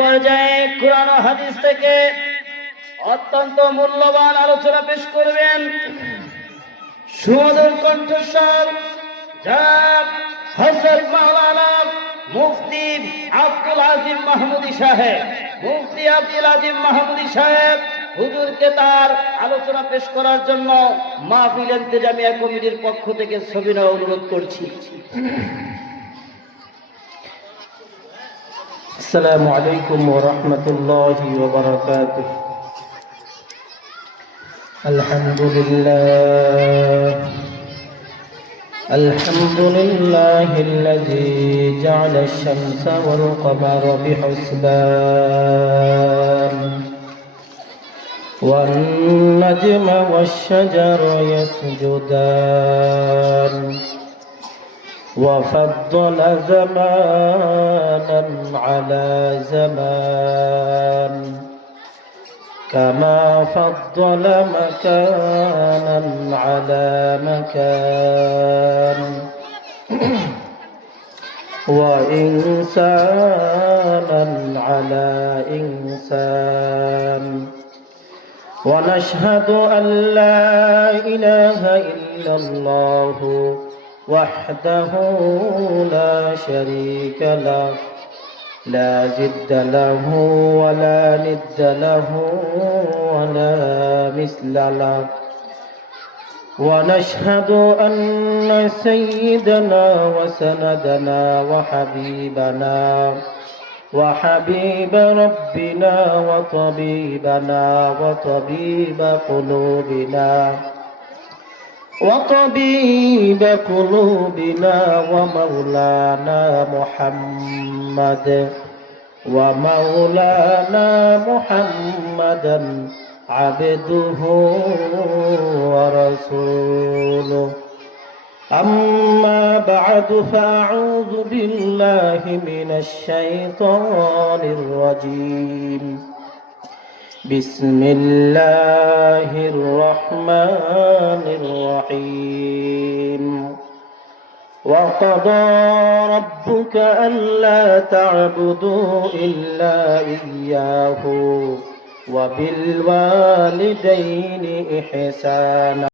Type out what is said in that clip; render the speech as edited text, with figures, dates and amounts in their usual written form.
পর্যায়ে কুরআন ও হাদিস থেকে অত্যন্ত মূল্যবান আলোচনা পেশ করবেন সুমধুর কণ্ঠস্বর জনাব হযরত মাওলানা মুফতি আব্দুল আজিম মাহমুদী সাহেব। মুফতি আব্দুল আজিম মাহমুদী সাহেব হুজুরকে তার আলোচনা পেশ করার জন্য মাহফিল ইন্তেজামিয়া কমিটির পক্ষ থেকে সবিনয় অনুরোধ করছি। السلام عليكم ورحمة الله وبركاته. الحمد لله الذي جعل الشمس والقمر بحسبان والنجم والشجر يسجدان وفضل زمانا على زمان كما فضل مكانا على مكان وإنسانا على إنسان ونشهد أن لا إله إلا الله وحده لا شريك له لا جد له ولا ند له ولا مثل له ونشهد أن سيدنا وسندنا وحبيب ربنا وطبيبنا وطبيب قلوبنا ومولانا محمدا عبده ورسوله. أما بعد فأعوذ بالله من الشيطان الرجيم. بسم الله الرحمن الرحيم. وقضى ربك ألا تعبدوا إلا إياه وبالوالدين إحسانا